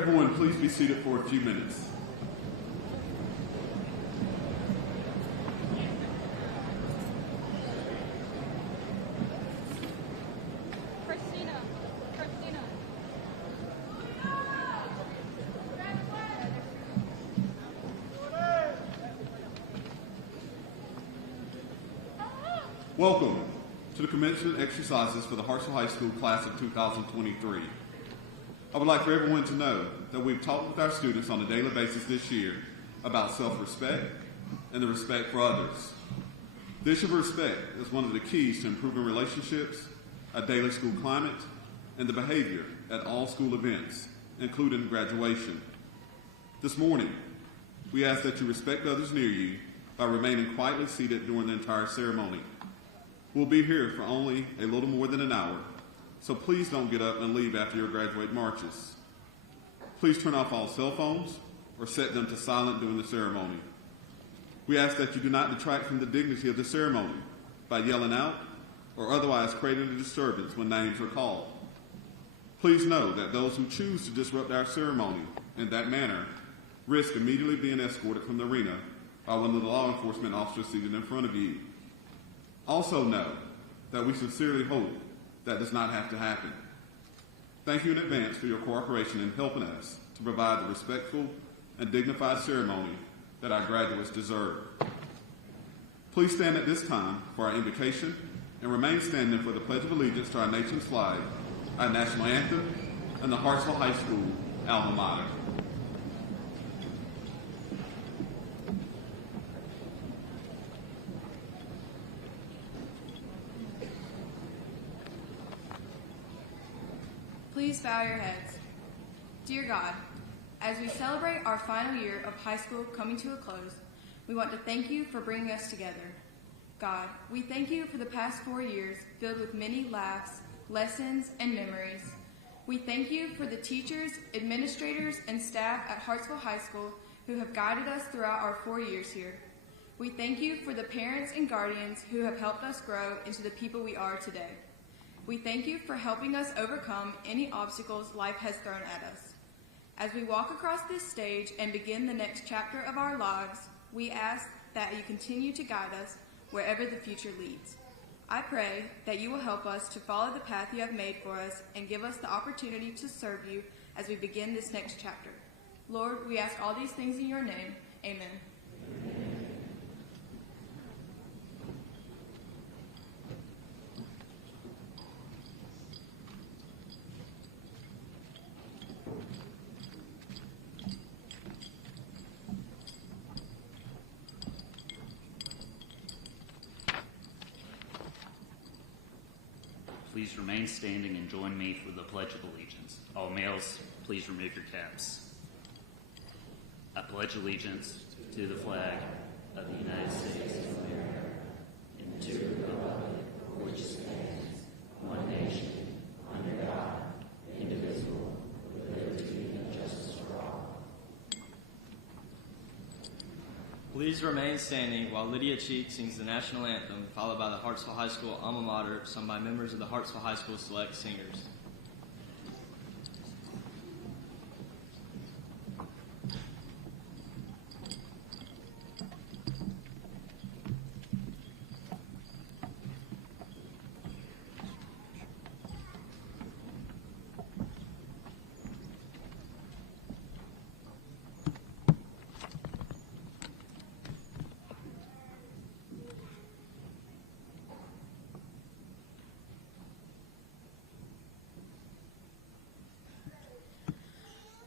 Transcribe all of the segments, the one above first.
Everyone, please be seated for a few minutes. Welcome to the commencement exercises for the Hartsville High School class of 2023. I would like for everyone to know that we've talked with our students on a daily basis this year about self-respect and the respect for others. The issue of respect is one of the keys to improving relationships, a daily school climate, and the behavior at all school events, including graduation. This morning, we ask that you respect others near you by remaining quietly seated during the entire ceremony. We'll be here for only a little more than an hour, so please don't get up and leave after your graduate marches. Please turn off all cell phones or set them to silent during the ceremony. We ask that you do not detract from the dignity of the ceremony by yelling out or otherwise creating a disturbance when names are called. Please know that those who choose to disrupt our ceremony in that manner risk immediately being escorted from the arena by one of the law enforcement officers seated in front of you. Also know that we sincerely hope that does not have to happen. Thank you in advance for your cooperation in helping us to provide the respectful and dignified ceremony that our graduates deserve. Please stand at this time for our invocation and remain standing for the Pledge of Allegiance to our nation's flag, our national anthem, and the Hartsville High School alma mater. Please bow your heads. Dear God, as we celebrate our final year of high school coming to a close, we want to thank you for bringing us together. God, we thank you for the past 4 years filled with many laughs, lessons, and memories. We thank you for the teachers, administrators, and staff at Hartsville High School who have guided us throughout our 4 years here. We thank you for the parents and guardians who have helped us grow into the people we are today. We thank you for helping us overcome any obstacles life has thrown at us. As we walk across this stage and begin the next chapter of our lives, we ask that you continue to guide us wherever the future leads. I pray that you will help us to follow the path you have made for us and give us the opportunity to serve you as we begin this next chapter. Lord, we ask all these things in your name. Amen. Amen. Please remain standing and join me for the Pledge of Allegiance. All males, please remove your caps. I pledge allegiance to the flag of the United States of America and to the republic for which it stands, one nation, under God, indivisible, with liberty and justice for all. Please remain standing while Lydia Cheek sings the national anthem, followed by the Hartsville High School alma mater, sung by members of the Hartsville High School Select Singers.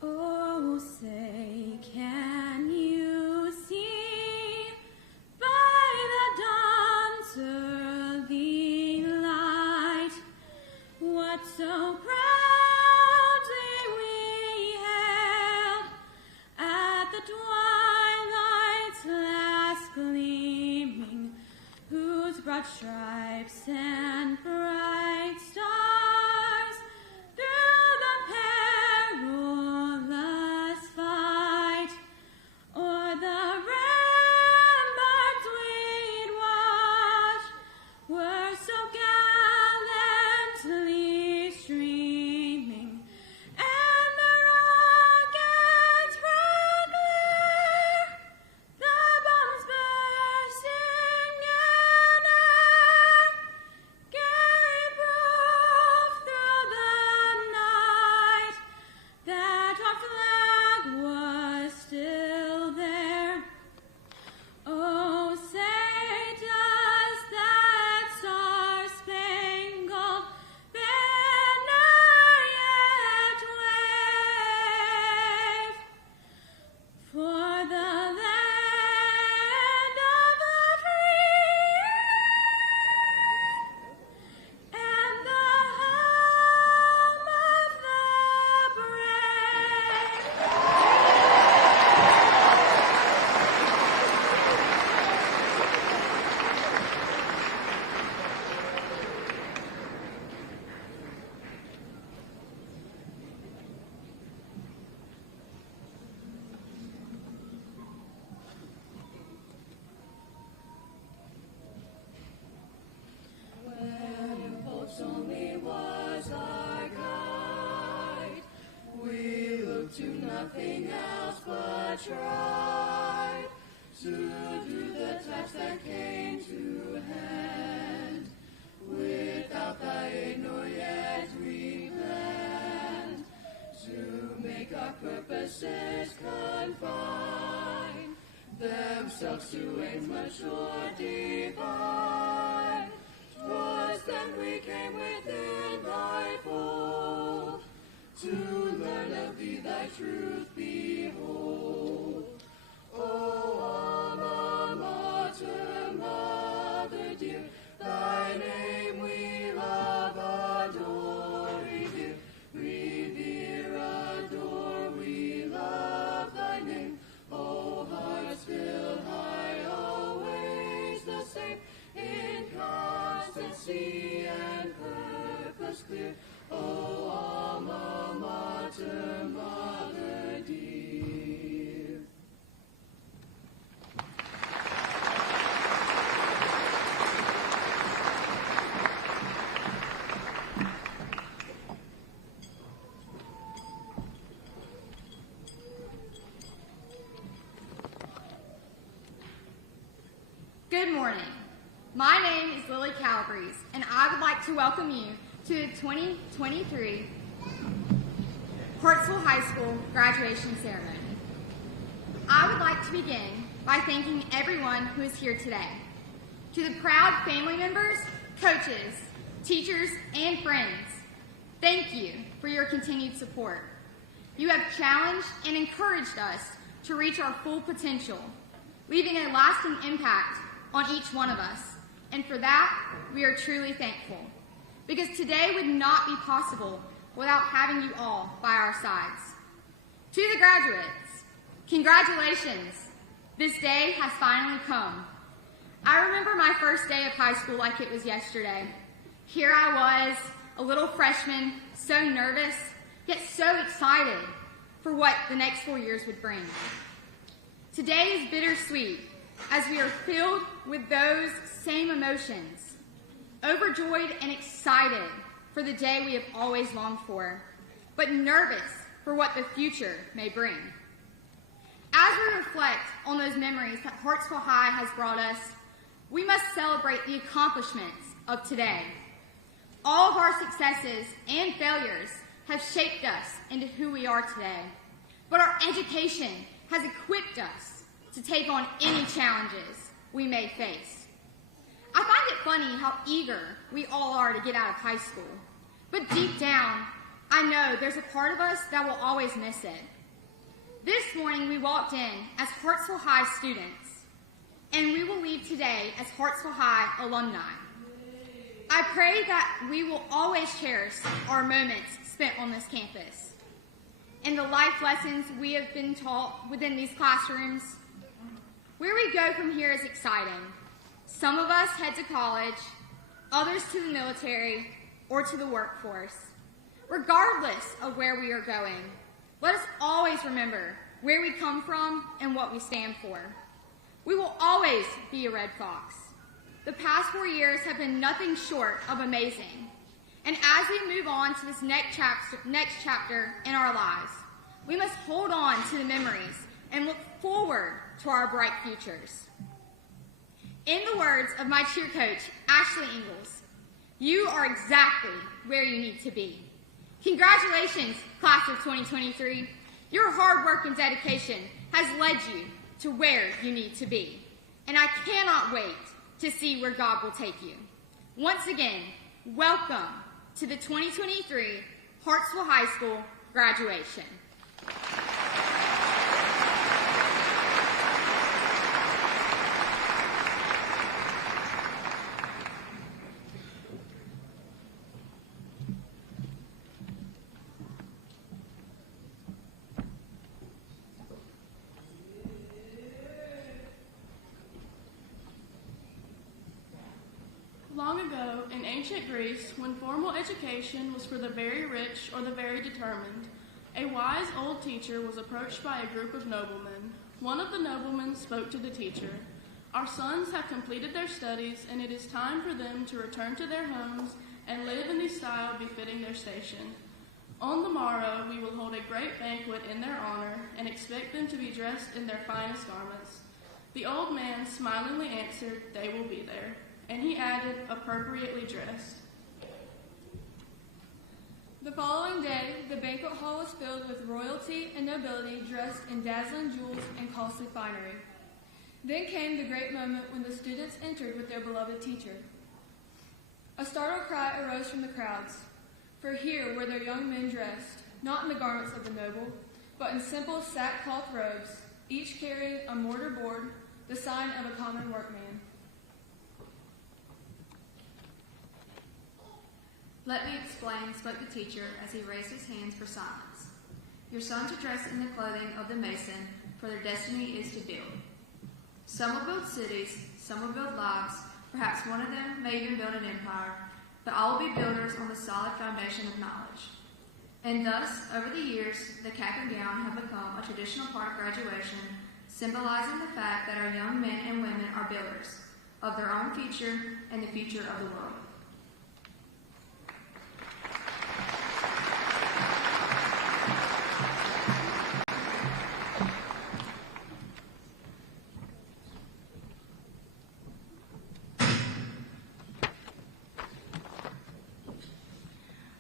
Oh, say, can you see by the dawn's early light what so proudly we hailed at the twilight's last gleaming, whose broad stripes and bright stars through the perilous fight o'er the ramparts we'd watch were so gallantly streaming, and the the tribe to do the task that came to hand. Without thy aid nor yet we planned to make our purposes confine themselves to aims much more divine. 'Twas then we came within thy fold to learn of thee thy truth behold. O Alma Mater, Mother dear, thy name we love, adore, revere, adore, we love thy name. O Hartsville high, always the same, in constancy and purpose clear. O Alma Mater, Mother dear. Good morning. My name is Lily Calabrese, and I would like to welcome you to the 2023 Hartsville High School graduation ceremony. I would like to begin by thanking everyone who is here today. To the proud family members, coaches, teachers, and friends, thank you for your continued support. You have challenged and encouraged us to reach our full potential, leaving a lasting impact on each one of us, and for that, we are truly thankful, because today would not be possible without having you all by our sides. To the graduates, congratulations! This day has finally come. I remember my first day of high school like it was yesterday. Here I was, a little freshman, so nervous, yet so excited for what the next 4 years would bring. Today is bittersweet, as we are filled with those same emotions, overjoyed and excited for the day we have always longed for, but nervous for what the future may bring. As we reflect on those memories that Hartsville High has brought us, we must celebrate the accomplishments of today. All of our successes and failures have shaped us into who we are today, but our education has equipped us to take on any challenges we may face. I find it funny how eager we all are to get out of high school, but deep down, I know there's a part of us that will always miss it. This morning we walked in as Hartsville High students, and we will leave today as Hartsville High alumni. I pray that we will always cherish our moments spent on this campus and the life lessons we have been taught within these classrooms. Where we go from here is exciting. Some of us head to college, others to the military, or to the workforce. Regardless of where we are going, let us always remember where we come from and what we stand for. We will always be a Red Fox. The past 4 years have been nothing short of amazing. And as we move on to this next chapter in our lives, we must hold on to the memories and look forward to our bright futures. In the words of my cheer coach, Ashley Ingalls, you are exactly where you need to be. Congratulations, class of 2023. Your hard work and dedication has led you to where you need to be. And I cannot wait to see where God will take you. Once again, welcome to the 2023 Hartsville High School graduation. Long ago, in ancient Greece, when formal education was for the very rich or the very determined, a wise old teacher was approached by a group of noblemen. One of the noblemen spoke to the teacher. "Our sons have completed their studies, and it is time for them to return to their homes and live in the style befitting their station. On the morrow, we will hold a great banquet in their honor and expect them to be dressed in their finest garments. The old man smilingly answered, "They will be there." And he added, "Appropriately dressed." The following day, the banquet hall was filled with royalty and nobility dressed in dazzling jewels and costly finery. Then came the great moment when the students entered with their beloved teacher. A startled cry arose from the crowds, for here were their young men dressed, not in the garments of the noble, but in simple sackcloth robes, each carrying a mortar board, the sign of a common workman. "Let me explain," spoke the teacher as he raised his hands for silence. "Your sons are dressed in the clothing of the mason, for their destiny is to build. Some will build cities, some will build lives, perhaps one of them may even build an empire, but all will be builders on the solid foundation of knowledge." And thus, over the years, the cap and gown have become a traditional part of graduation, symbolizing the fact that our young men and women are builders of their own future and the future of the world.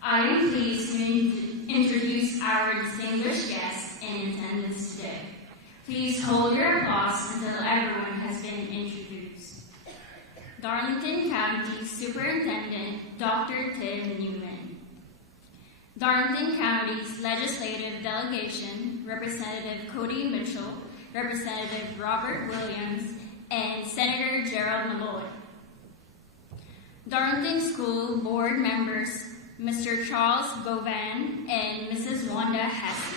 I am pleased to introduce our distinguished guests in attendance today. Please hold your applause until everyone has been introduced. Darlington County Superintendent Dr. Tim Newman. Darlington County's legislative delegation, Representative Cody Mitchell, Representative Robert Williams, and Senator Gerald Malloy. Darlington School Board members, Mr. Charles Govan and Mrs. Wanda Hesse.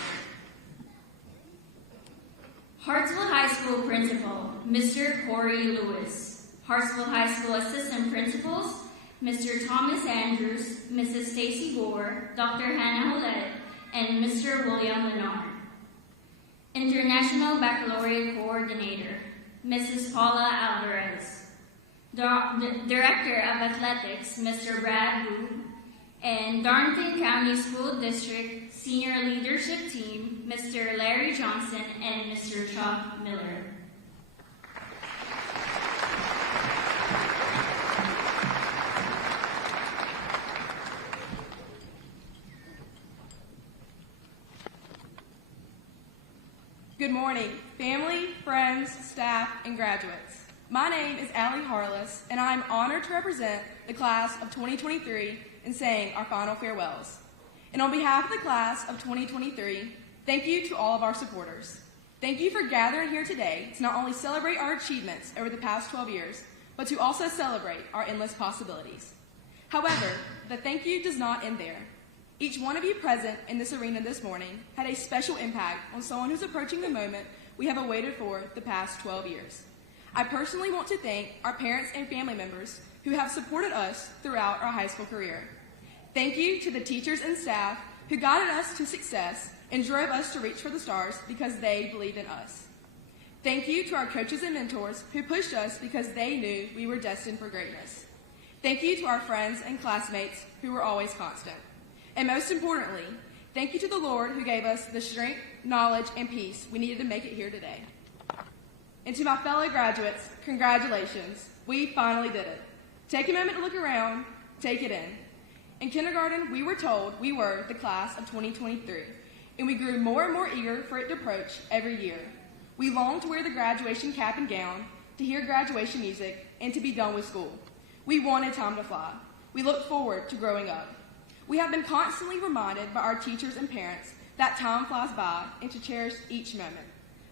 Hartsville High School Principal, Mr. Corey Lewis. Hartsville High School Assistant Principals, Mr. Thomas Andrews, Mrs. Stacy Gore, Dr. Hannah Hollett, and Mr. William Leonard. International Baccalaureate Coordinator, Mrs. Paula Alvarez. Director of Athletics, Mr. Brad Booth, and Darlington County School District Senior Leadership Team, Mr. Larry Johnson and Mr. Chuck Miller. Good morning, family, friends, staff, and graduates. My name is Allie Harless, and I am honored to represent the class of 2023 in saying our final farewells. And on behalf of the class of 2023, thank you to all of our supporters. Thank you for gathering here today to not only celebrate our achievements over the past 12 years, but to also celebrate our endless possibilities. However, the thank you does not end there. Each one of you present in this arena this morning had a special impact on someone who's approaching the moment we have awaited for the past 12 years. I personally want to thank our parents and family members who have supported us throughout our high school career. Thank you to the teachers and staff who guided us to success and drove us to reach for the stars because they believed in us. Thank you to our coaches and mentors who pushed us because they knew we were destined for greatness. Thank you to our friends and classmates who were always constant. And most importantly, thank you to the Lord who gave us the strength, knowledge, and peace we needed to make it here today. And to my fellow graduates, congratulations. We finally did it. Take a moment to look around, take it in. In kindergarten, we were told we were the class of 2023, and we grew more and more eager for it to approach every year. We longed to wear the graduation cap and gown, to hear graduation music, and to be done with school. We wanted time to fly. We looked forward to growing up. We have been constantly reminded by our teachers and parents that time flies by and to cherish each moment.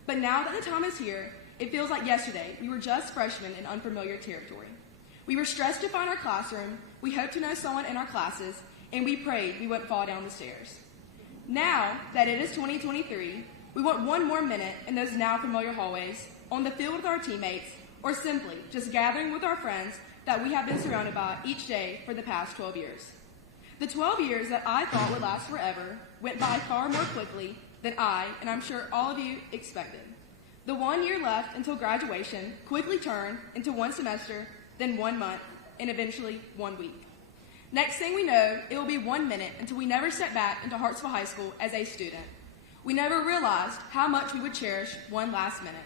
But now that the time is here, it feels like yesterday we were just freshmen in unfamiliar territory. We were stressed to find our classroom, we hoped to know someone in our classes, and we prayed we wouldn't fall down the stairs. Now that it is 2023, we want one more minute in those now familiar hallways, on the field with our teammates, or simply just gathering with our friends that we have been surrounded by each day for the past 12 years. The 12 years that I thought would last forever went by far more quickly than I, and I'm sure all of you, expected. The 1 year left until graduation quickly turned into one semester, then 1 month, and eventually 1 week. Next thing we know, it will be 1 minute until we never step back into Hartsville High School as a student. We never realized how much we would cherish one last minute.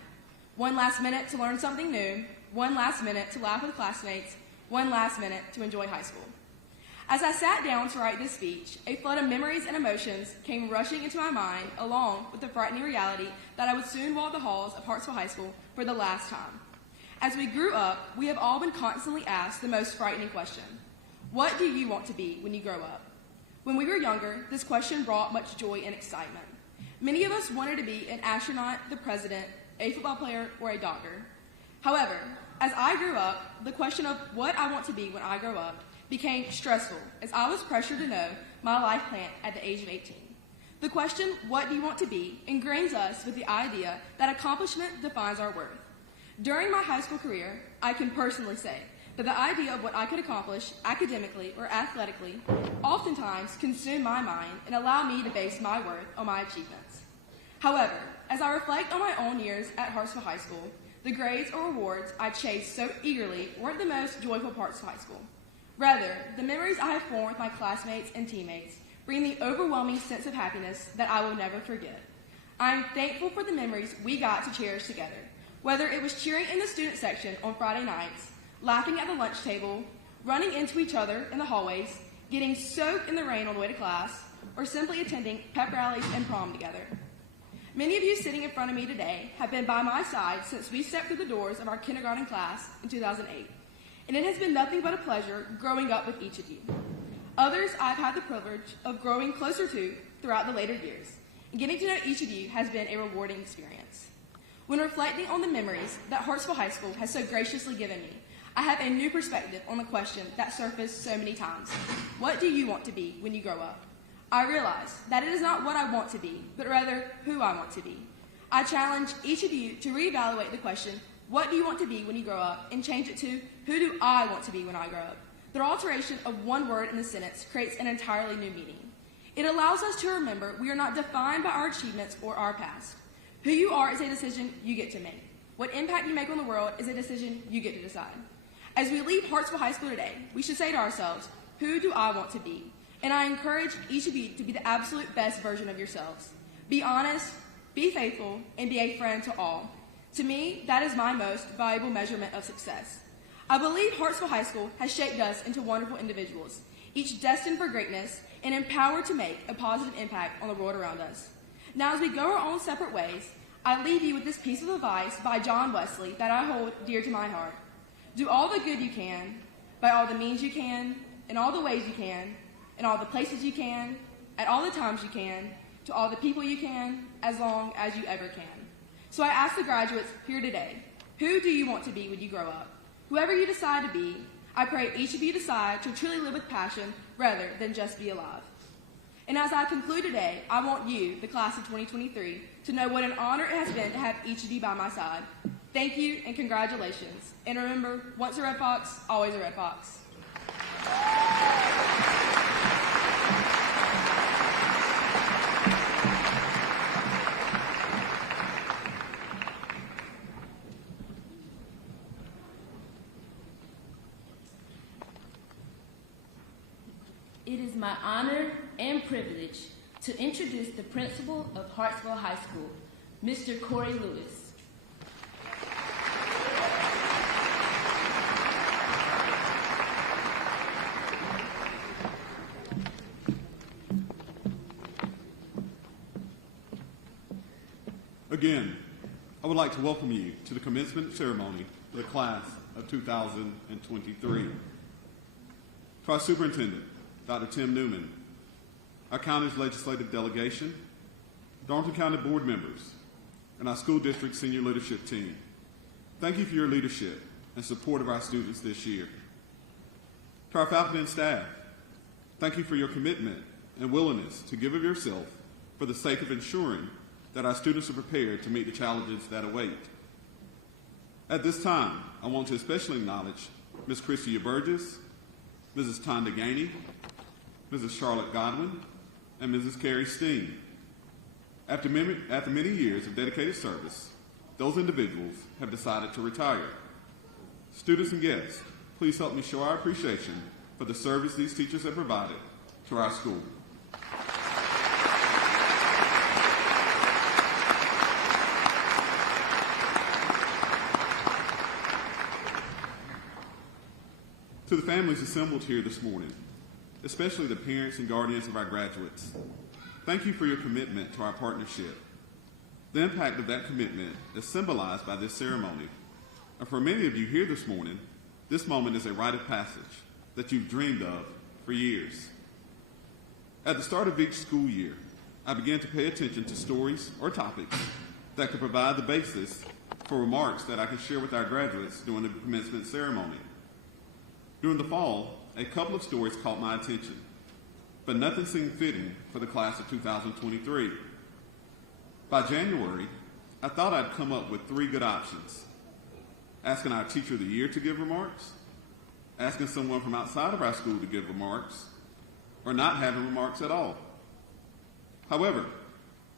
1 last minute to learn something new, 1 last minute to laugh with classmates, 1 last minute to enjoy high school. As I sat down to write this speech, a flood of memories and emotions came rushing into my mind, along with the frightening reality that I would soon walk the halls of Hartsville High School for the last time. As we grew up, we have all been constantly asked the most frightening question: what do you want to be when you grow up? When we were younger, this question brought much joy and excitement. Many of us wanted to be an astronaut, the president, a football player, or a doctor. However, as I grew up, the question of what I want to be when I grow up became stressful as I was pressured to know my life plan at the age of 18. The question, what do you want to be, ingrains us with the idea that accomplishment defines our worth. During my high school career, I can personally say that the idea of what I could accomplish academically or athletically oftentimes consumed my mind and allowed me to base my worth on my achievements. However, as I reflect on my own years at Hartsville High School, the grades or awards I chased so eagerly weren't the most joyful parts of high school. Rather, the memories I have formed with my classmates and teammates bring the overwhelming sense of happiness that I will never forget. I am thankful for the memories we got to cherish together, whether it was cheering in the student section on Friday nights, laughing at the lunch table, running into each other in the hallways, getting soaked in the rain on the way to class, or simply attending pep rallies and prom together. Many of you sitting in front of me today have been by my side since we stepped through the doors of our kindergarten class in 2008. And it has been nothing but a pleasure growing up with each of you. Others I've had the privilege of growing closer to throughout the later years, and getting to know each of you has been a rewarding experience. When reflecting on the memories that Hartsville High School has so graciously given me, I have a new perspective on the question that surfaced so many times: what do you want to be when you grow up? I realize that it is not what I want to be, but rather who I want to be. I challenge each of you to reevaluate the question, what do you want to be when you grow up, and change it to, who do I want to be when I grow up? The alteration of one word in the sentence creates an entirely new meaning. It allows us to remember we are not defined by our achievements or our past. Who you are is a decision you get to make. What impact you make on the world is a decision you get to decide. As we leave Hartsville High School today, we should say to ourselves, who do I want to be? And I encourage each of you to be the absolute best version of yourselves. Be honest, be faithful, and be a friend to all. To me, that is my most valuable measurement of success. I believe Hartsville High School has shaped us into wonderful individuals, each destined for greatness and empowered to make a positive impact on the world around us. Now, as we go our own separate ways, I leave you with this piece of advice by John Wesley that I hold dear to my heart. Do all the good you can, by all the means you can, in all the ways you can, in all the places you can, at all the times you can, to all the people you can, as long as you ever can. So I ask the graduates here today, who do you want to be when you grow up? Whoever you decide to be, I pray each of you decide to truly live with passion rather than just be alive. And as I conclude today, I want you, the class of 2023, to know what an honor it has been to have each of you by my side. Thank you and congratulations. And remember, once a Red Fox, always a Red Fox. It is my honor and privilege to introduce the principal of Hartsville High School, Mr. Corey Lewis. Again, I would like to welcome you to the commencement ceremony for the class of 2023. To our superintendent, Dr. Tim Newman, our county's legislative delegation, Darlington County board members, and our school district senior leadership team, thank you for your leadership and support of our students this year. To our faculty and staff, thank you for your commitment and willingness to give of yourself for the sake of ensuring that our students are prepared to meet the challenges that await. At this time, I want to especially acknowledge Ms. Christia Burgess, Mrs. Tonda Gainey, Mrs. Charlotte Godwin, and Mrs. Carrie Steen. After many years of dedicated service, those individuals have decided to retire. Students and guests, please help me show our appreciation for the service these teachers have provided to our school. To the families assembled here this morning, especially the parents and guardians of our graduates, thank you for your commitment to our partnership. The impact of that commitment is symbolized by this ceremony. And for many of you here this morning, this moment is a rite of passage that you've dreamed of for years. At the start of each school year, I began to pay attention to stories or topics that could provide the basis for remarks that I could share with our graduates during the commencement ceremony. During the fall, a couple of stories caught my attention, but nothing seemed fitting for the class of 2023. By January, I thought I'd come up with 3 good options: asking our teacher of the year to give remarks, asking someone from outside of our school to give remarks, or not having remarks at all. However,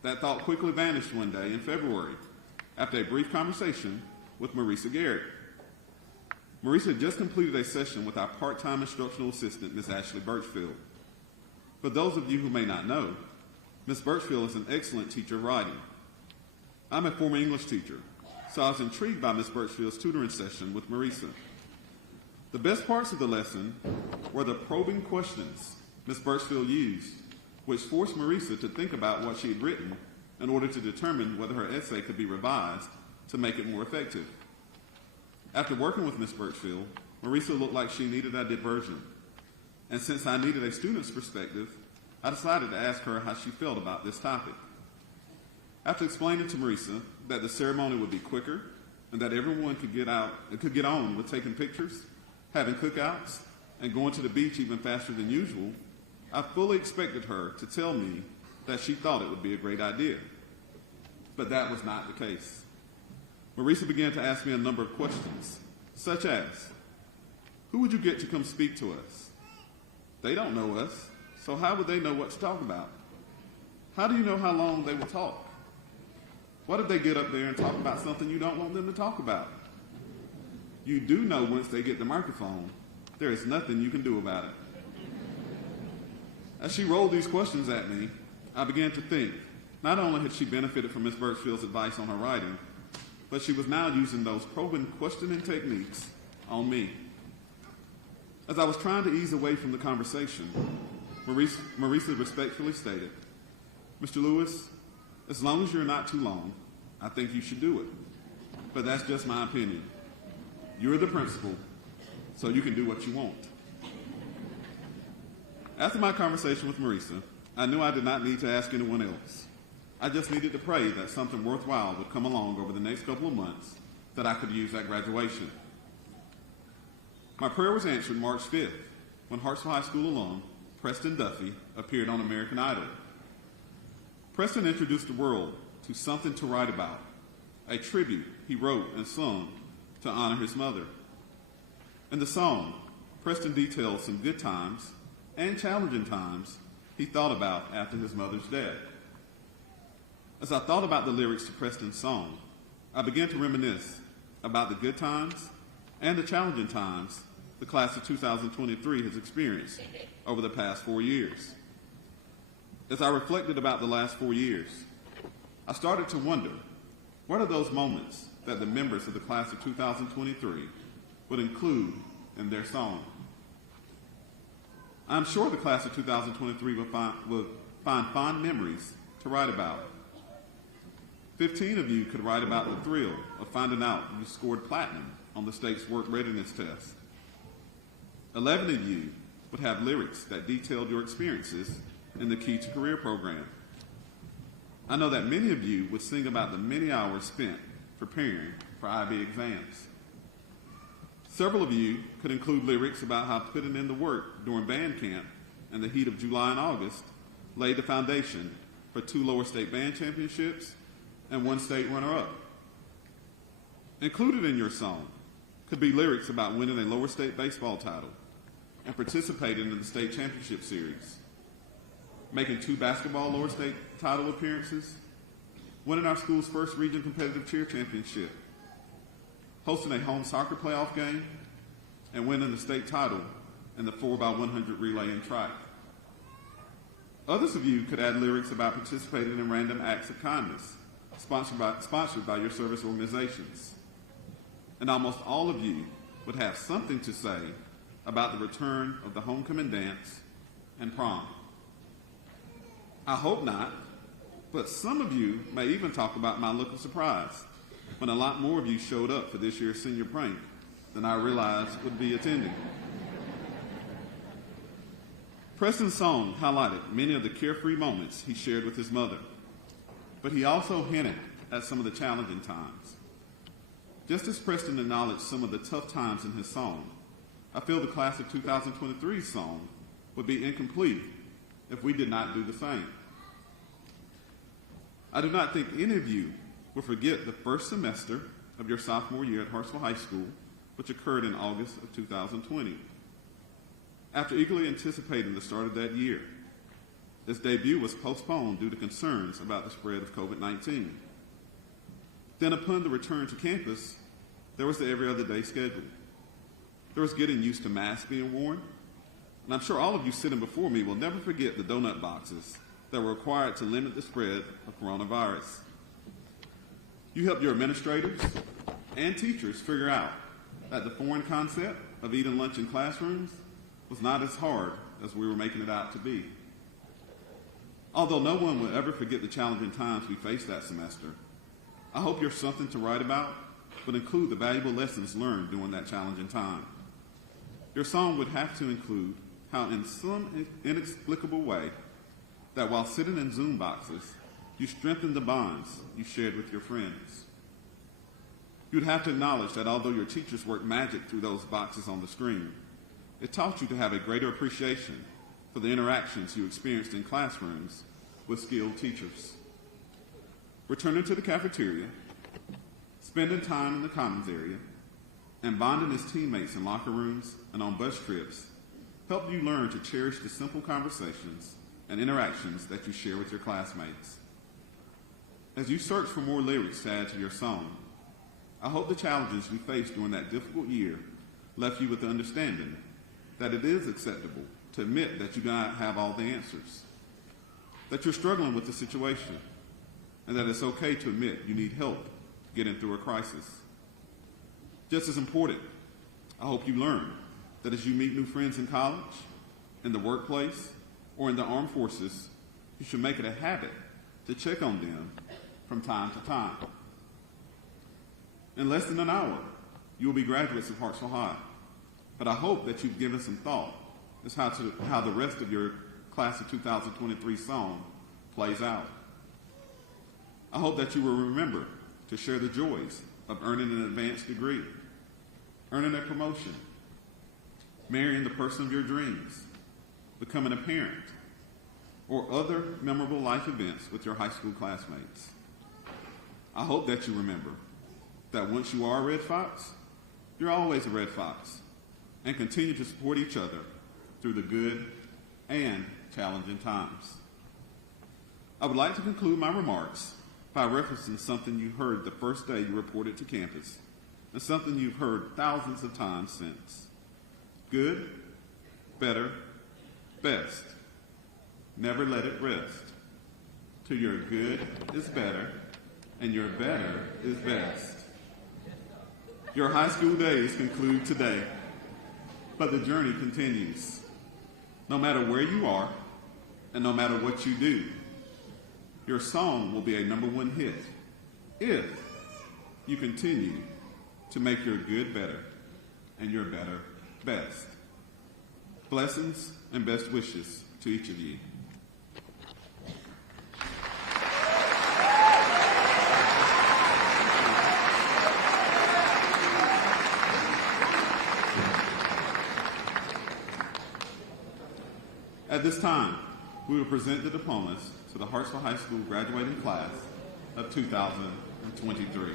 that thought quickly vanished one day in February after a brief conversation with Marisa Garrett. Marisa had just completed a session with our part-time instructional assistant, Ms. Ashley Birchfield. For those of you who may not know, Ms. Birchfield is an excellent teacher of writing. I'm a former English teacher, so I was intrigued by Ms. Birchfield's tutoring session with Marisa. The best parts of the lesson were the probing questions Ms. Birchfield used, which forced Marisa to think about what she had written in order to determine whether her essay could be revised to make it more effective. After working with Ms. Birchfield, Marisa looked like she needed a diversion. And since I needed a student's perspective, I decided to ask her how she felt about this topic. After explaining to Marisa that the ceremony would be quicker and that everyone could get on with taking pictures, having cookouts, and going to the beach even faster than usual, I fully expected her to tell me that she thought it would be a great idea. But that was not the case. Marisa began to ask me a number of questions, such as, who would you get to come speak to us? They don't know us, so how would they know what to talk about? How do you know how long they will talk? What if they get up there and talk about something you don't want them to talk about? You do know once they get the microphone, there is nothing you can do about it. As she rolled these questions at me, I began to think, not only had she benefited from Ms. Birchfield's advice on her writing, but she was now using those probing questioning techniques on me. As I was trying to ease away from the conversation, Marisa respectfully stated, Mr. Lewis, as long as you're not too long, I think you should do it. But that's just my opinion. You're the principal, so you can do what you want. After my conversation with Marisa, I knew I did not need to ask anyone else. I just needed to pray that something worthwhile would come along over the next couple of months that I could use at graduation. My prayer was answered March 5th when Hartsville High School alum Preston Duffy appeared on American Idol. Preston introduced the world to Something to Write About, a tribute he wrote and sung to honor his mother. In the song, Preston details some good times and challenging times he thought about after his mother's death. As I thought about the lyrics to Preston's song, I began to reminisce about the good times and the challenging times the class of 2023 has experienced over the past 4 years. As I reflected about the last 4 years, I started to wonder, what are those moments that the members of the class of 2023 would include in their song? I'm sure the class of 2023 will find fond memories to write about. 15 of you could write about the thrill of finding out you scored platinum on the state's work readiness test. 11 of you would have lyrics that detailed your experiences in the Key to Career program. I know that many of you would sing about the many hours spent preparing for IB exams. Several of you could include lyrics about how putting in the work during band camp in the heat of July and August laid the foundation for 2 lower state band championships and 1 state runner-up. Included in your song could be lyrics about winning a lower state baseball title and participating in the state championship series, making 2 basketball lower state title appearances, winning our school's first region competitive cheer championship, hosting a home soccer playoff game, and winning the state title and the 4x100 relay and track. Others of you could add lyrics about participating in random acts of kindness, sponsored by your service organizations. And almost all of you would have something to say about the return of the homecoming dance and prom. I hope not, but some of you may even talk about my look of surprise when a lot more of you showed up for this year's senior prank than I realized would be attending. Preston's song highlighted many of the carefree moments he shared with his mother, but he also hinted at some of the challenging times. Just as Preston acknowledged some of the tough times in his song, I feel the class of 2023's song would be incomplete if we did not do the same. I do not think any of you will forget the first semester of your sophomore year at Hartsville High School, which occurred in August of 2020. After eagerly anticipating the start of that year, its debut was postponed due to concerns about the spread of COVID-19. Then upon the return to campus, there was the every other day schedule. There was getting used to masks being worn, and I'm sure all of you sitting before me will never forget the donut boxes that were required to limit the spread of coronavirus. You helped your administrators and teachers figure out that the foreign concept of eating lunch in classrooms was not as hard as we were making it out to be. Although no one will ever forget the challenging times we faced that semester, I hope you're something to write about, but include the valuable lessons learned during that challenging time. Your song would have to include how in some inexplicable way that while sitting in Zoom boxes, you strengthened the bonds you shared with your friends. You'd have to acknowledge that although your teachers worked magic through those boxes on the screen, it taught you to have a greater appreciation for the interactions you experienced in classrooms with skilled teachers. Returning to the cafeteria, spending time in the commons area, and bonding as teammates in locker rooms and on bus trips helped you learn to cherish the simple conversations and interactions that you share with your classmates. As you search for more lyrics to add to your song, I hope the challenges you faced during that difficult year left you with the understanding that it is acceptable to admit that you do not have all the answers, that you're struggling with the situation, and that it's okay to admit you need help getting through a crisis. Just as important, I hope you learn that as you meet new friends in college, in the workplace, or in the armed forces, you should make it a habit to check on them from time to time. In less than an hour, you will be graduates of Hartsville High, but I hope that you've given some thought as how the rest of your class of 2023 song plays out. I hope that you will remember to share the joys of earning an advanced degree, earning a promotion, marrying the person of your dreams, becoming a parent, or other memorable life events with your high school classmates. I hope that you remember that once you are a Red Fox, you're always a Red Fox, and continue to support each other through the good and challenging times. I would like to conclude my remarks by referencing something you heard the first day you reported to campus, and something you've heard thousands of times since. Good, better, best. Never let it rest. To your good is better, and your better is best. Your high school days conclude today, but the journey continues. No matter where you are, and no matter what you do, your song will be a #1 hit if you continue to make your good better and your better best. Blessings and best wishes to each of you. At this time, we will present the diplomas to the Hartsville High School graduating class of 2023.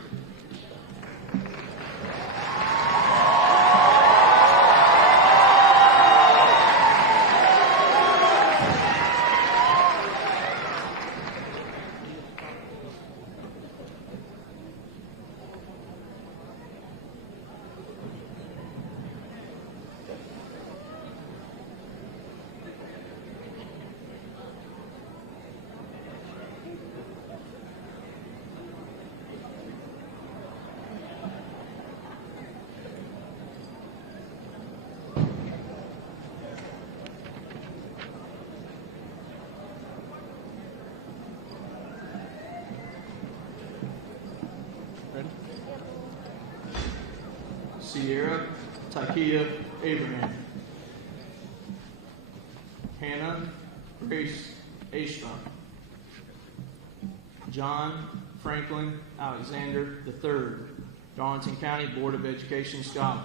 Sierra Tykia Abraham, Hannah Grace Ashton, John Franklin Alexander III, Darlington County Board of Education Scholar.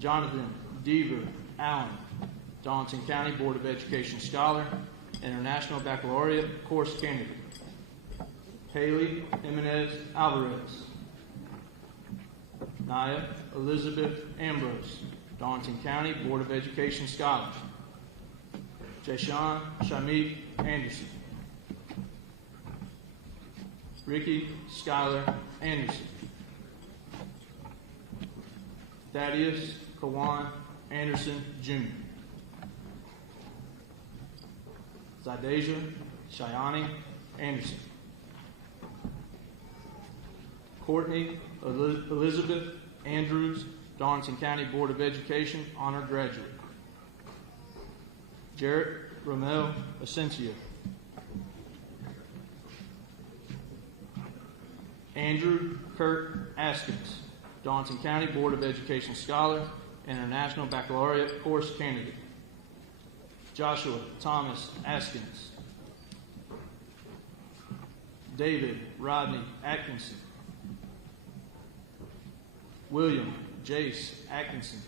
Jonathan Deaver Allen, Darlington County Board of Education Scholar, International Baccalaureate Course Candidate. Haley Jimenez Alvarez, Naya Elizabeth Ambrose, Darlington County Board of Education Scholar. Jashawn Shamik Anderson, Ricky Skylar Anderson, Thaddeus Kawan Anderson Jr., Zydasia Shayani Anderson, Courtney Elizabeth Andrews, Darlington County Board of Education Honor Graduate. Jarrett Romel Asensio, Andrew Kirk Askins, Darlington County Board of Education Scholar, International Baccalaureate Course Candidate. Joshua Thomas Askins, David Rodney Atkinson, William Jace Atkinson,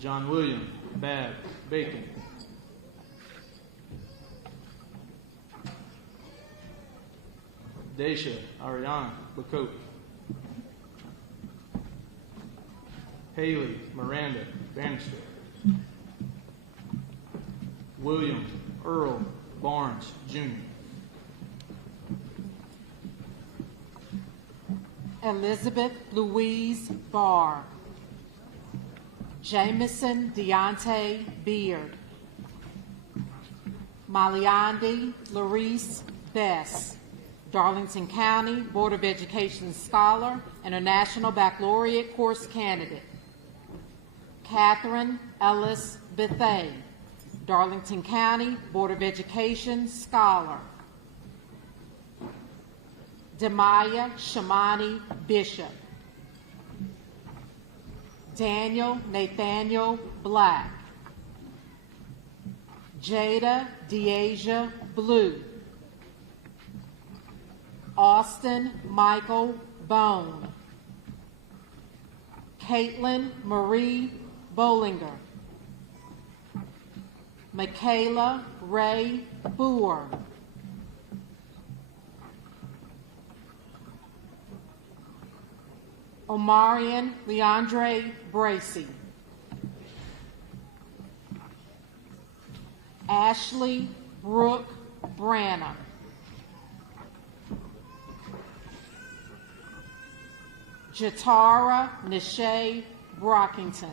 John William Bab Bacon, Daisha Ariana Bacote, Haley Miranda Bannister, William Earl Barnes, Jr., Elizabeth Louise Barr, Jameson Deontay Beard, Maliandi Larice Bess, Darlington County Board of Education Scholar, International Baccalaureate Course Candidate. Catherine Ellis Bethay, Darlington County Board of Education Scholar. Demaya Shamani Bishop, Daniel Nathaniel Black, Jada Deasia Blue, Austin Michael Bone, Caitlin Marie Bollinger, Michaela Ray Boer, Omarion Leandre Bracy, Ashley Brooke Branham, Jatara Nishay Brockington,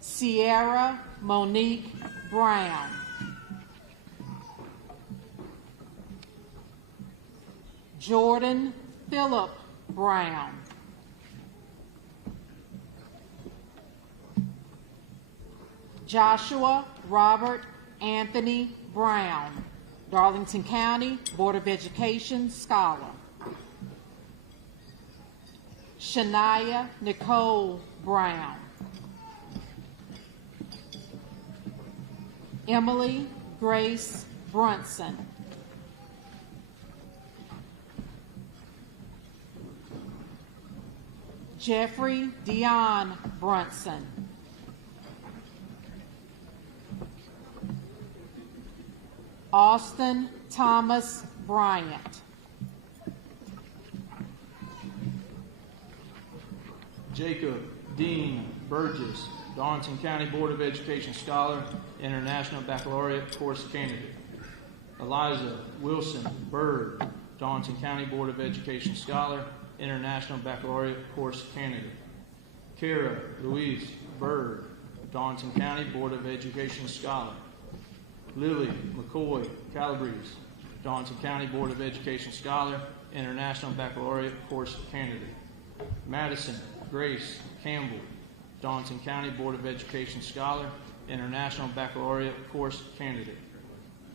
Sierra Monique Brown, Jordan Phillip Brown, Joshua Robert Anthony Brown, Darlington County Board of Education Scholar. Shania Nicole Brown, Emily Grace Brunson, Jeffrey Dion Brunson, Austin Thomas Bryant, Jacob Dean Burgess, Darlington County Board of Education Scholar, International Baccalaureate Course Candidate. Eliza Wilson Bird, Darlington County Board of Education Scholar, International Baccalaureate Course Candidate. Kara Louise Bird, Darlington County Board of Education Scholar. Lily McCoy Calabrese, Darlington County Board of Education Scholar, International Baccalaureate Course Candidate. Madison Grace Campbell, Darlington County Board of Education Scholar, International Baccalaureate Course Candidate.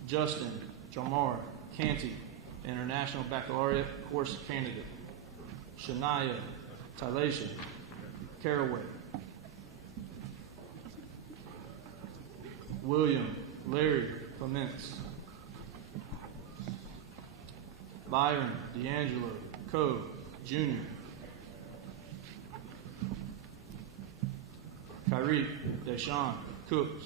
Justin Jamar Canty, International Baccalaureate Course Candidate. Shania Tylasha Caraway. William Larry Clements. Byron D'Angelo Coe, Jr. Kyrie Deshawn Cooks.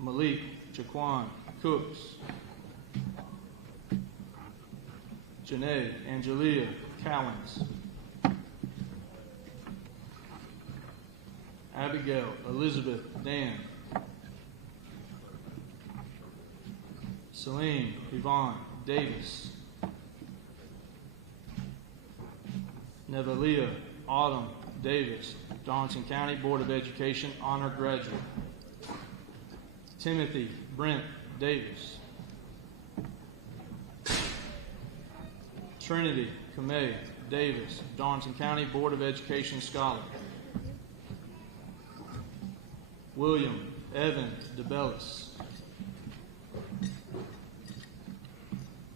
Malik Jaquan Cooks. Janae Angelia Cowens. Abigail Elizabeth Dan. Celine Yvonne Davis. Nevalia Autumn Davis, Darlington County Board of Education Honor Graduate. Timothy Brent Davis. Trinity Kamei Davis, Darlington County Board of Education Scholar. William Evan DeBellis.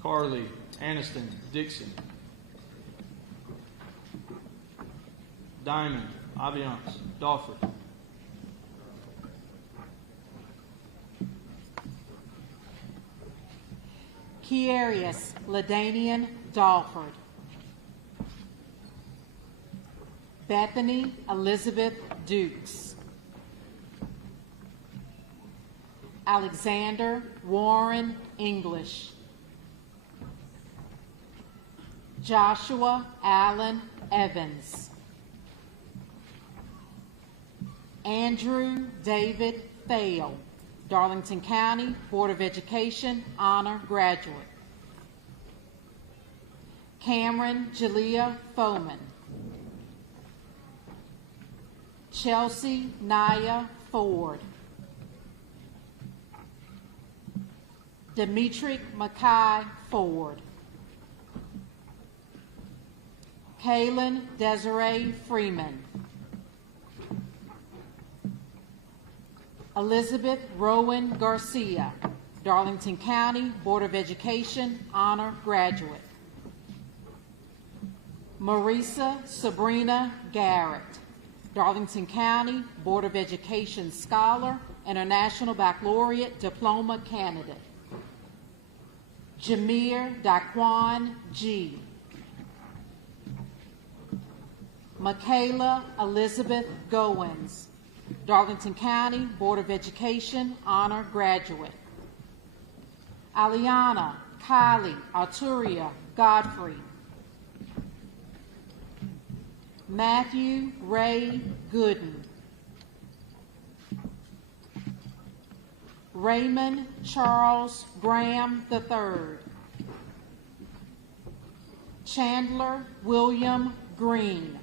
Carly Aniston Dixon. Diamond Aviance Dalford. Kiarius Ladanian Dalford. Bethany Elizabeth Dukes. Alexander Warren English. Joshua Allen Evans. Andrew David Thale, Darlington County Board of Education Honor Graduate. Cameron Jalea Foman. Chelsea Naya Ford. Demetric Mackay Ford. Kaylin Desiree Freeman. Elizabeth Rowan Garcia, Darlington County Board of Education Honor Graduate. Marisa Sabrina Garrett, Darlington County Board of Education Scholar, International Baccalaureate Diploma Candidate. Jameer Daquan G. Michaela Elizabeth Goins, Darlington County Board of Education Honor Graduate. Aliana Kylie Arturia Godfrey. Matthew Ray Gooden. Raymond Charles Graham III. Chandler William Green,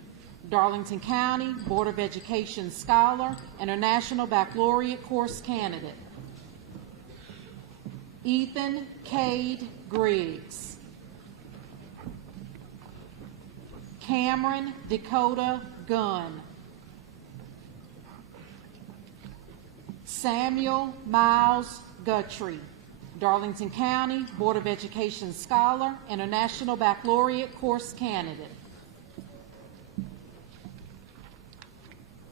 Darlington County Board of Education Scholar, International Baccalaureate Course Candidate. Ethan Cade Griggs. Cameron Dakota Gunn. Samuel Miles Guthrie, Darlington County Board of Education Scholar, International Baccalaureate Course Candidate.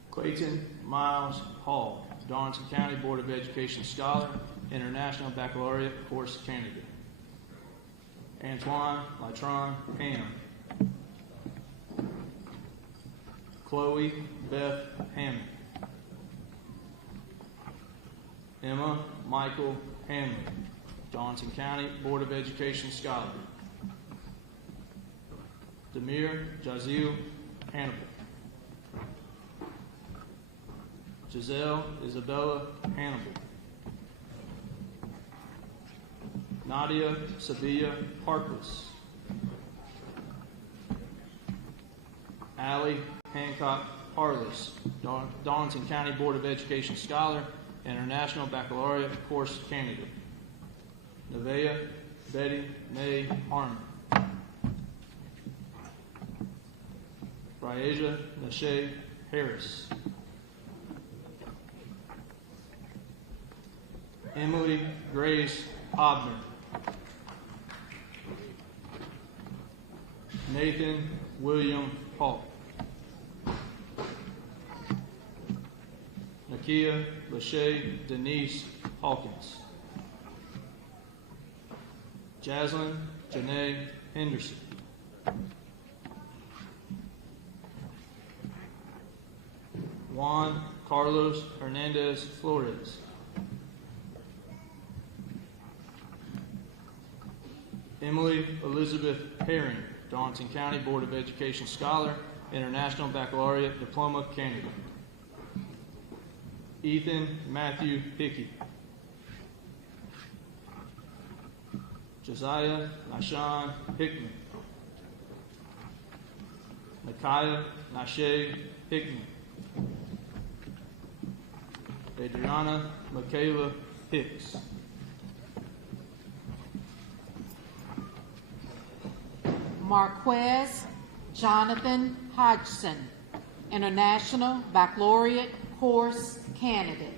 Clayton Miles Hall, Darlington County Board of Education Scholar, International Baccalaureate Course Candidate. Antoine Latron Ham. Chloe Beth Hammond. Emma Michael Hanley, Darlington County Board of Education Scholar. Demir Jazeel Hannibal. Giselle Isabella Hannibal. Nadia Sevilla Harkless. Allie Hancock Harless, Darlington County Board of Education Scholar, International Baccalaureate Course Candidate. Nevaeh Betty May Harmon. Briasia Nashe Harris. Emily Grace Hobner. Nathan William Hall. Nakia Lachey Denise Hawkins. Jaslyn Janae Henderson. Juan Carlos Hernandez Flores. Emily Elizabeth Herring, Darlington County Board of Education Scholar, International Baccalaureate Diploma candidate. Ethan Matthew Hickey. Josiah Nashawn Hickman. Micaiah Nashe Hickman. Adriana Michaela Hicks. Marquez Jonathan Hodgson, International Baccalaureate Course candidate.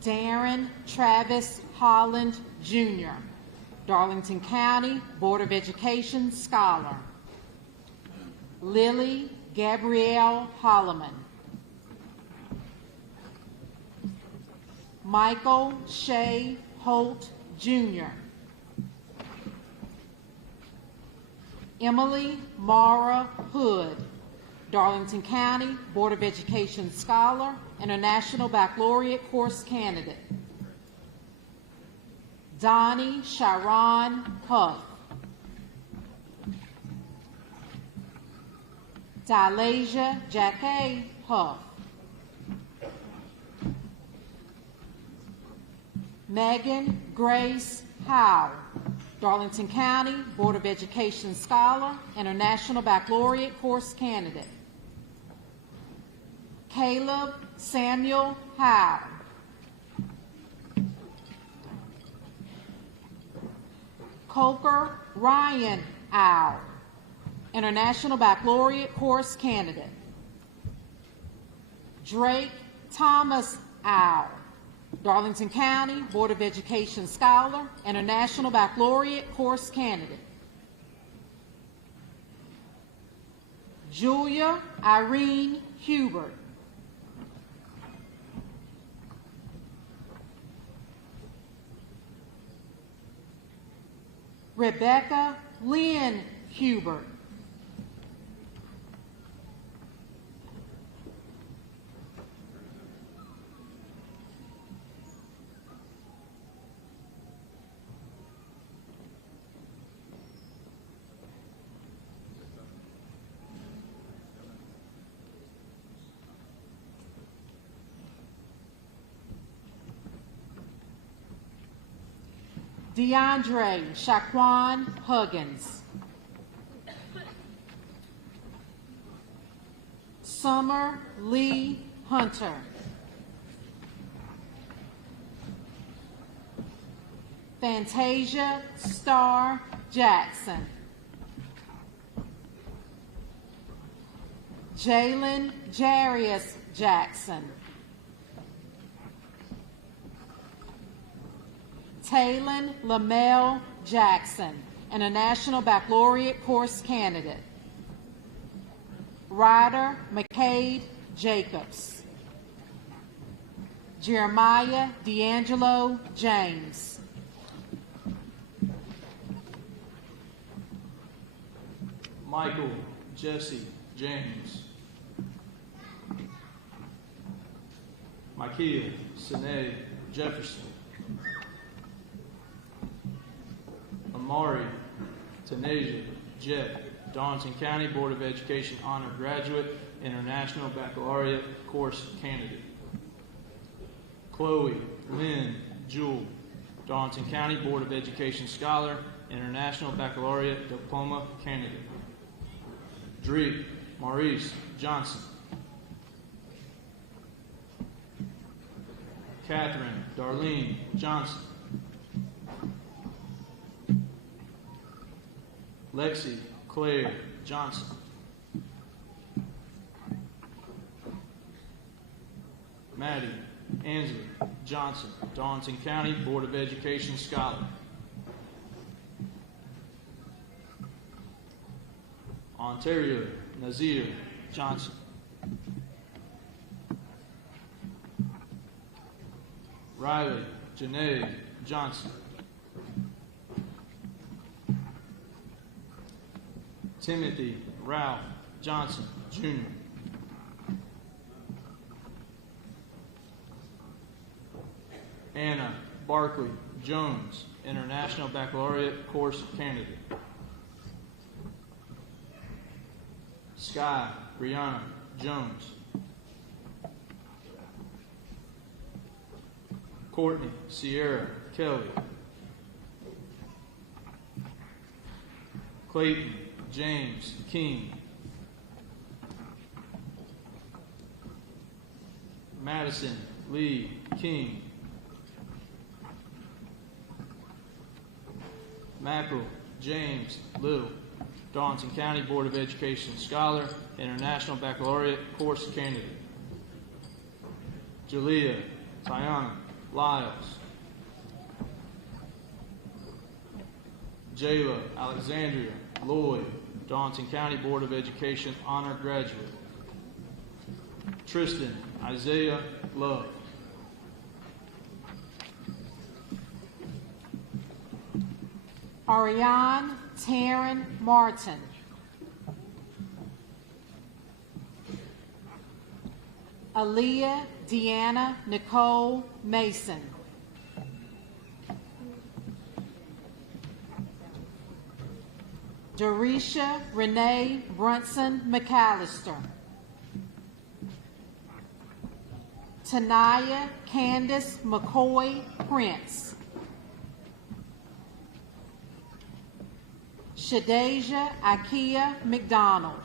Darren Travis Holland, Jr., Darlington County Board of Education Scholar. Lily Gabrielle Holloman. Michael Shea Holt, Jr., Emily Mara Hood, Darlington County Board of Education Scholar, International Baccalaureate Course candidate. Donnie Sharon Huff. Dilasia Jacquet Huff. Megan Grace Howe, Darlington County Board of Education Scholar, International Baccalaureate Course candidate. Caleb Samuel Howe. Coker Ryan Howe, International Baccalaureate Course candidate. Drake Thomas Howe, Darlington County Board of Education Scholar, International Baccalaureate Course candidate. Julia Irene Hubert. Rebecca Lynn Hubert. DeAndre Shaquan Huggins. Summer Lee Hunter. Fantasia Star Jackson. Jalen Jarius Jackson. Taylon Lamel Jackson, International Baccalaureate Course candidate. Ryder McCade Jacobs. Jeremiah D'Angelo James. Michael Jesse James. Micaiah Sine Jefferson. Amari Tanasia Jet, Darlington County Board of Education Honor Graduate, International Baccalaureate Course candidate. Chloe Lynn Jewell, Darlington County Board of Education Scholar, International Baccalaureate Diploma candidate. Drake Maurice Johnson. Catherine Darlene Johnson. Lexi Claire Johnson. Maddie Ansley Johnson, Darlington County Board of Education Scholar. Ontario Nazir Johnson. Riley Janae Johnson. Timothy Ralph Johnson, Jr. Anna Barkley Jones, International Baccalaureate Course Candidate. Sky Brianna Jones. Courtney Sierra Kelly. Clayton James King. Madison Lee King. Mackerel James Little, Darlington County Board of Education Scholar, International Baccalaureate Course Candidate. Jalea Tiana Lyles. Jayla Alexandria Lloyd, Darlington County Board of Education Honor Graduate. Tristan Isaiah Love. Ariane Taryn Martin. Aaliyah Deanna Nicole Mason. Dorisha Renee Brunson McAllister. Tanaya Candace McCoy Prince. Shadeja Ikea McDonald.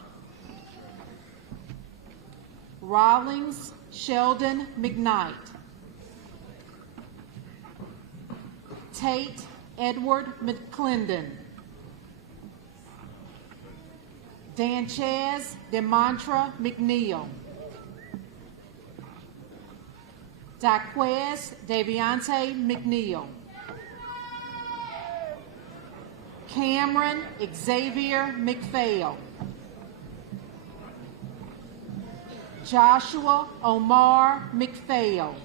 Rawlings Sheldon McKnight. Tate Edward McClendon. Danchez Demontra McNeil. Daquez Daviante McNeil. Cameron Xavier McPhail. Joshua Omar McPhail.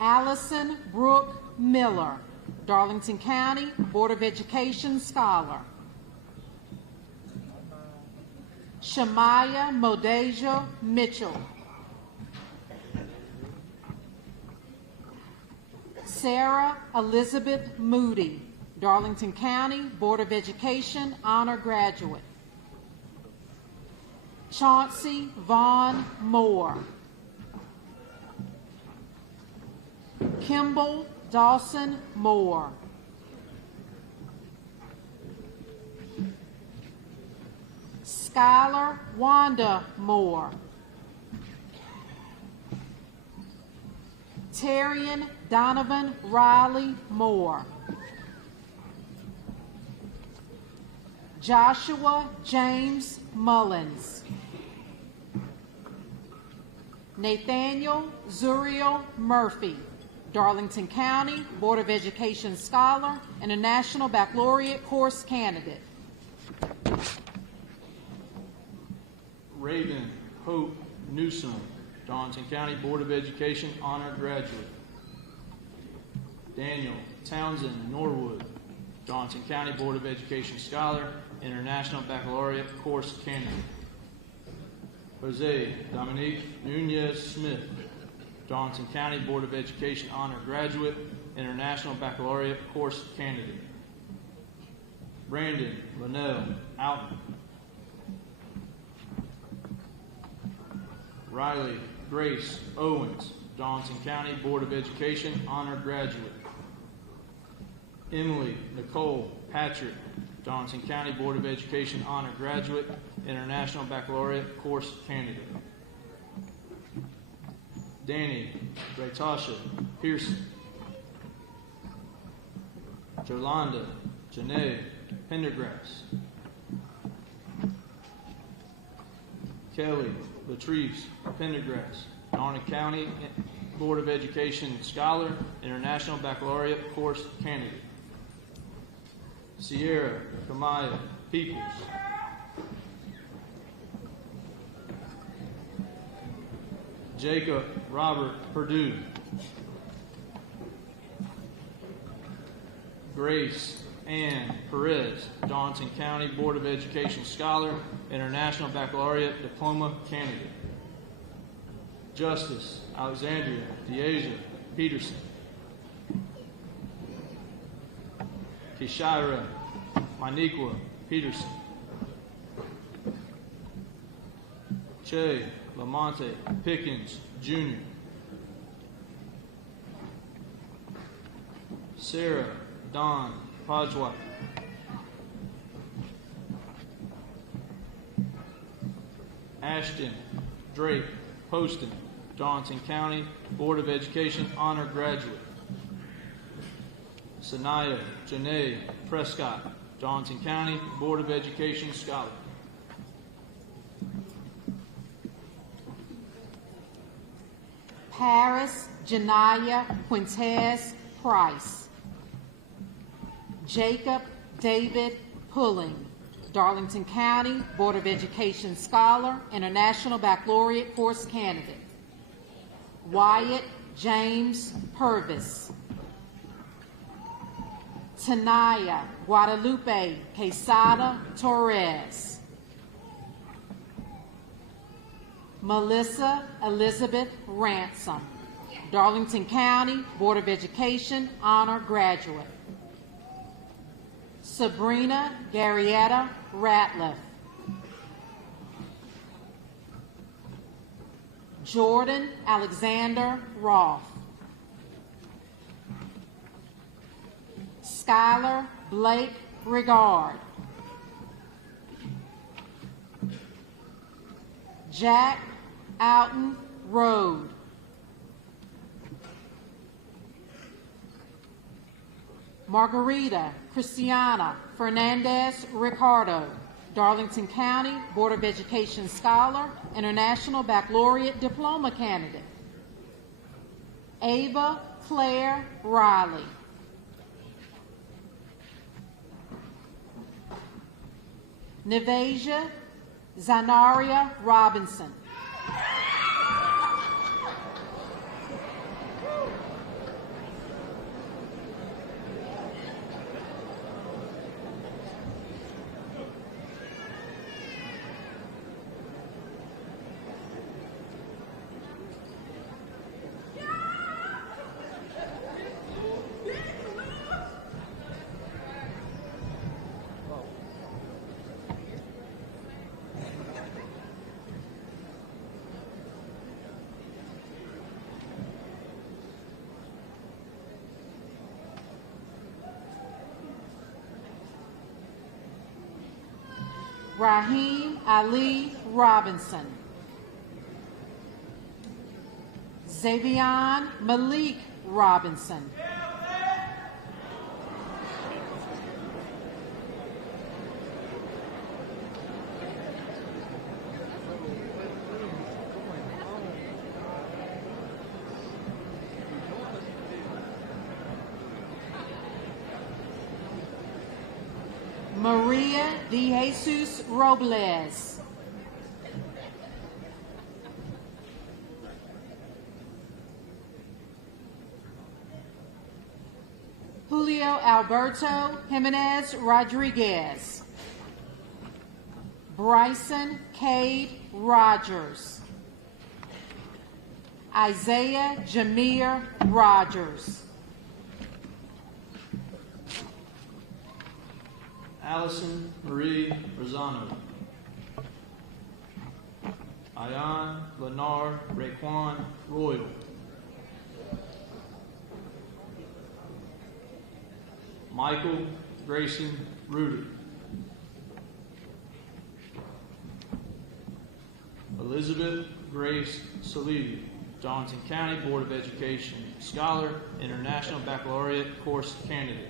Allison Brooke Miller, Darlington County Board of Education Scholar. Shamaya Modeja Mitchell. Sarah Elizabeth Moody, Darlington County Board of Education Honor Graduate. Chauncey Vaughn Moore. Kimball Dawson Moore. Skylar Wanda Moore. Terrian Donovan Riley Moore. Joshua James Mullins. Nathaniel Zuriel Murphy, Darlington County Board of Education Scholar, International Baccalaureate Course Candidate. Raven Hope Newsom, Darlington County Board of Education Honor Graduate. Daniel Townsend Norwood, Darlington County Board of Education Scholar, International Baccalaureate Course Candidate. Jose Dominique Nunez Smith, Darlington County Board of Education Honor Graduate, International Baccalaureate Course Candidate. Brandon Linnell Alton. Riley Grace Owens, Darlington County Board of Education Honor Graduate. Emily Nicole Patrick, Johnson County Board of Education honor graduate, International Baccalaureate course candidate. Danny Raytasha Pearson. Jolanda Janae Pendergrass. Kelly Latrice Pendergrass, Narnia County Board of Education scholar, International Baccalaureate course candidate. Sierra Kamaya Peoples. Jacob Robert Perdue. Grace Ann Perez, Johnson County Board of Education scholar, International Baccalaureate diploma candidate. Justice Alexandria Deasia Peterson. Kishira Maniqua Peterson. Che Lamonte Pickens, Jr. Sarah Dawn Pajwa. Ashton Drake Poston, Johnson County Board of Education honor graduate. Sanaya Janae Prescott, Johnson County Board of Education scholar. Paris Janaya Quintez Price. Jacob David Pulling, Darlington County Board of Education scholar, International Baccalaureate course candidate. Wyatt James Purvis. Tanaya Guadalupe Quesada Torres. Melissa Elizabeth Ransom, Darlington County Board of Education honor graduate. Sabrina Garrietta Ratliff. Jordan Alexander Roth. Skylar Blake Regard. Jack Alton Road. Margarita Christiana Fernandez Ricardo, Darlington County Board of Education scholar, International Baccalaureate diploma candidate. Ava Claire Riley. Nevasia Zanaria Robinson. Raheem Ali Robinson. Xavion Malik Robinson. Maria De Jesus Robles. Julio Alberto Jimenez Rodriguez. Bryson Cade Rogers. Isaiah Jameer Rogers. Allison Marie Rosano. Ayan Lenar Raekwon Royal. Michael Grayson Rudy. Elizabeth Grace Salidi, Darlington County Board of Education Scholar, International Baccalaureate Course Candidate.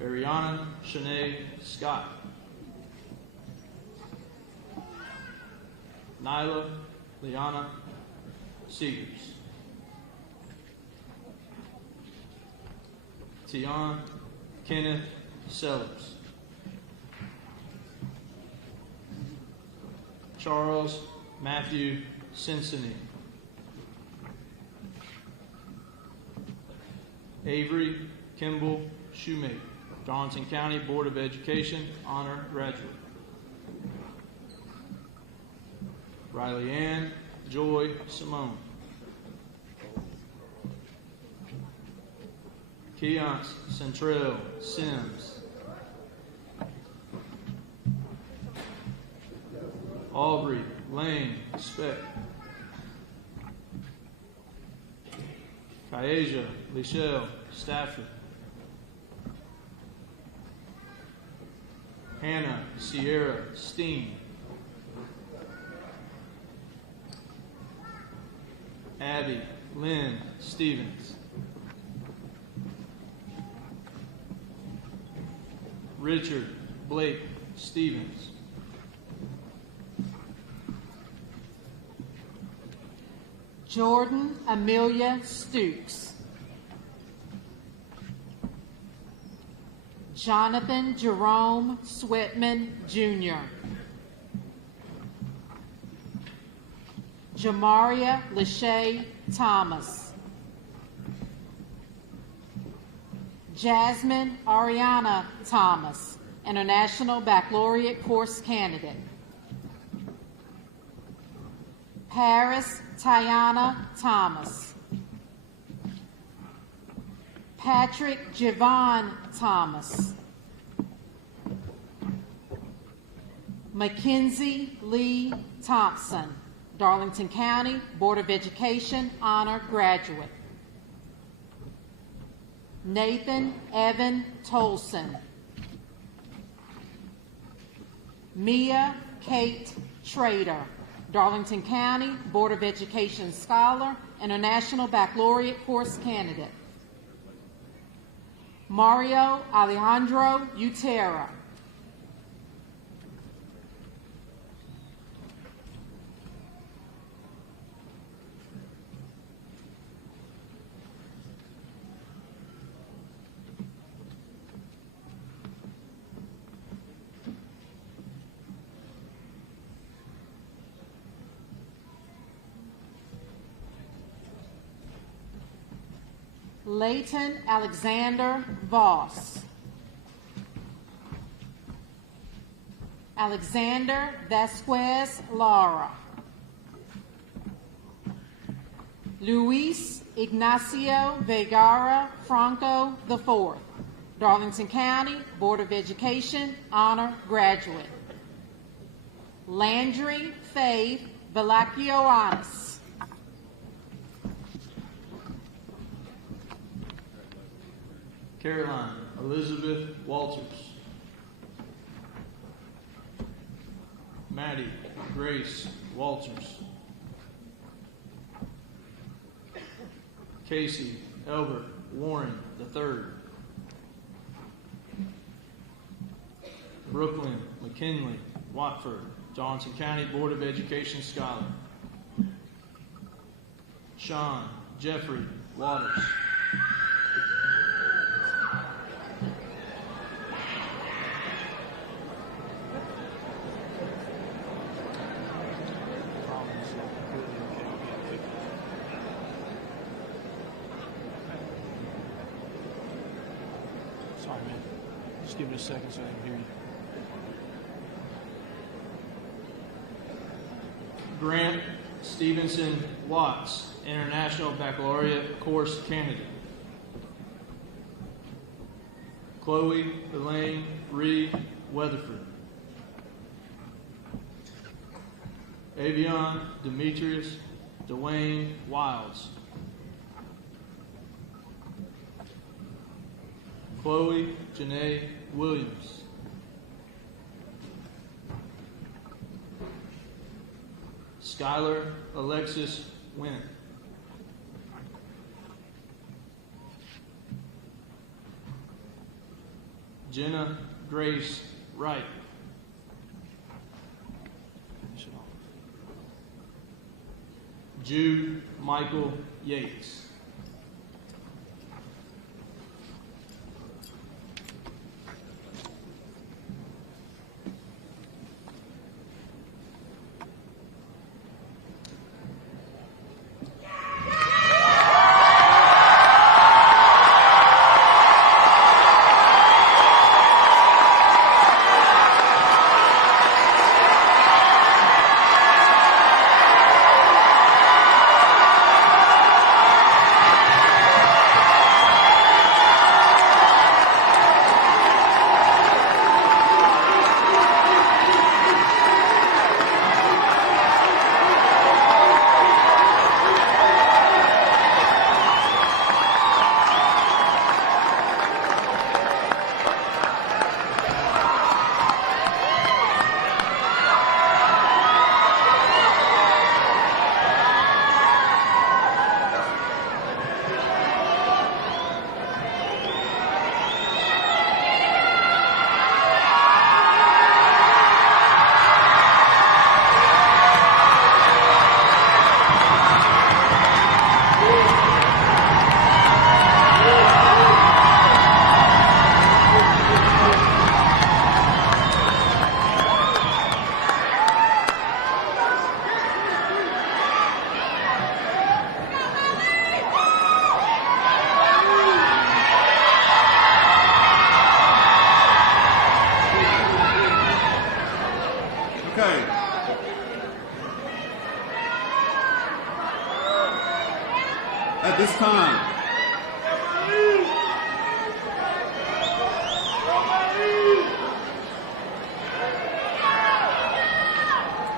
Ariana Shanae Scott. Nyla Liana Seegers. Tion Kenneth Sellers. Charles Matthew Cincinnati. Avery Kimball Shoemaker, Darlington County Board of Education Honor Graduate. Riley Ann Joy Simone. Keonce Centrell Sims. Aubrey Lane Speck. Kaeja Lichelle Stafford. Hannah Sierra Steen. Abby Lynn Stevens. Richard Blake Stevens. Jordan Amelia Stooks. Jonathan Jerome Swetman, Jr. Jamaria Lachey Thomas. Jasmine Ariana Thomas, International Baccalaureate Course Candidate. Paris Tiana Thomas. Patrick Javon Thomas. Mackenzie Lee Thompson, Darlington County Board of Education Honor Graduate. Nathan Evan Tolson. Mia Kate Trader, Darlington County Board of Education Scholar, International Baccalaureate Course Candidate. Mario Alejandro Utera. Leighton Alexander Voss. Alexander Vasquez Lara. Luis Ignacio Vegara Franco IV, Darlington County Board of Education Honor Graduate. Landry Faith Velakioannis. Caroline Elizabeth Walters. Maddie Grace Walters. Casey Elbert Warren III. Brooklyn McKinley Watford, Darlington County Board of Education Scholar. Sean Jeffrey Waters. Sorry, man. Just give me a second so I can hear you. Grant Stevenson Watts, International Baccalaureate Course Candidate. Chloe Elaine Reed Weatherford. Avion Demetrius Dwayne Wilds. Chloe Janae Williams. Skylar Alexis Wynn. Jenna Grace Wright. Jude Michael Yates.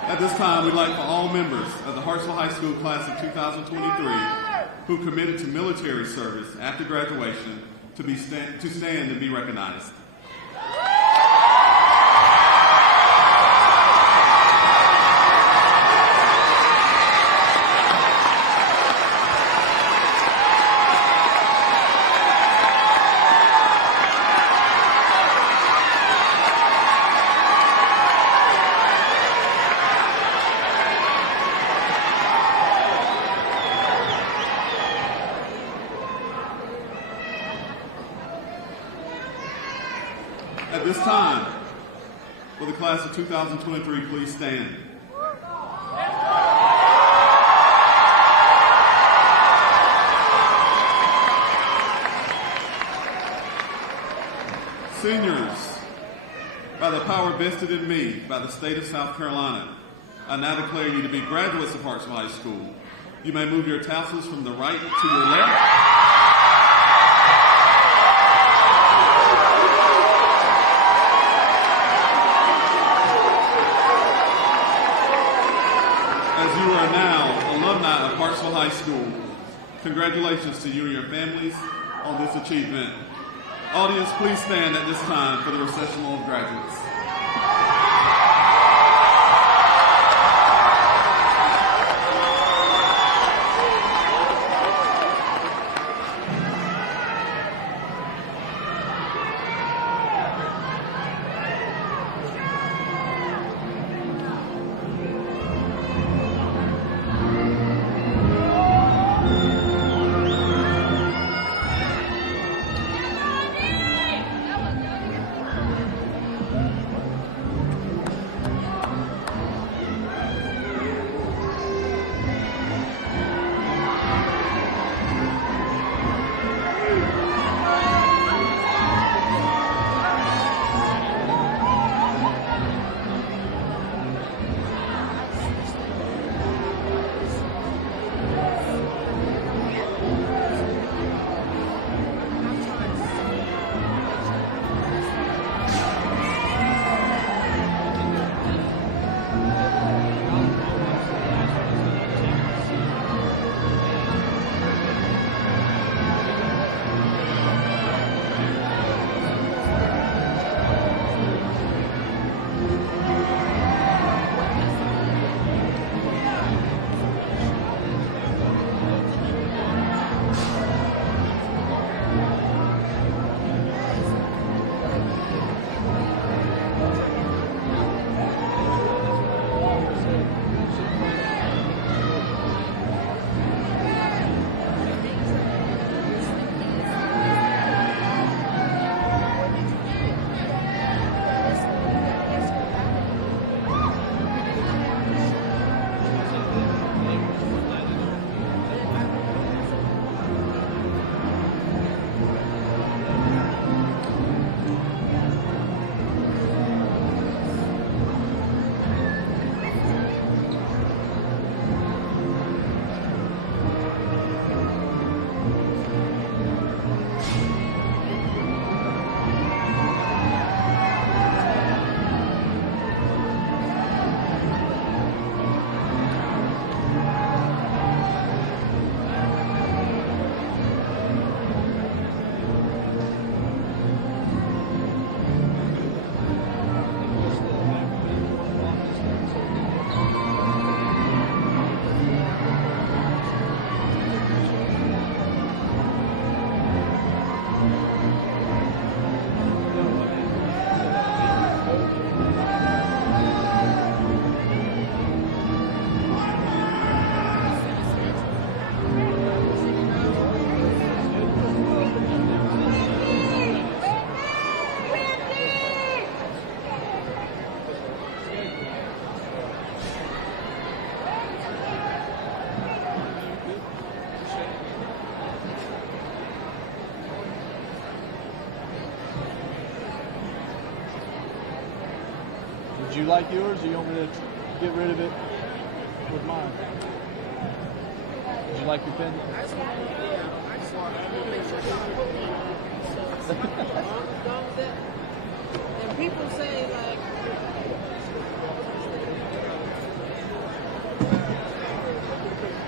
At this time, we'd like for all members of the Hartsville High School class of 2023 who committed to military service after graduation to stand and be recognized. At this time, will the class of 2023 please stand? Seniors, by the power vested in me by the state of South Carolina, I now declare you to be graduates of Hartsville High School. You may move your tassels from the right to your left. As you are now alumni of Hartsville High School, congratulations to you and your families on this achievement. Audience, please stand at this time for the recessional of graduates. Did you like yours, or you want me to get rid of it with mine? Did you like your pen? I just want to make sure and people say, like,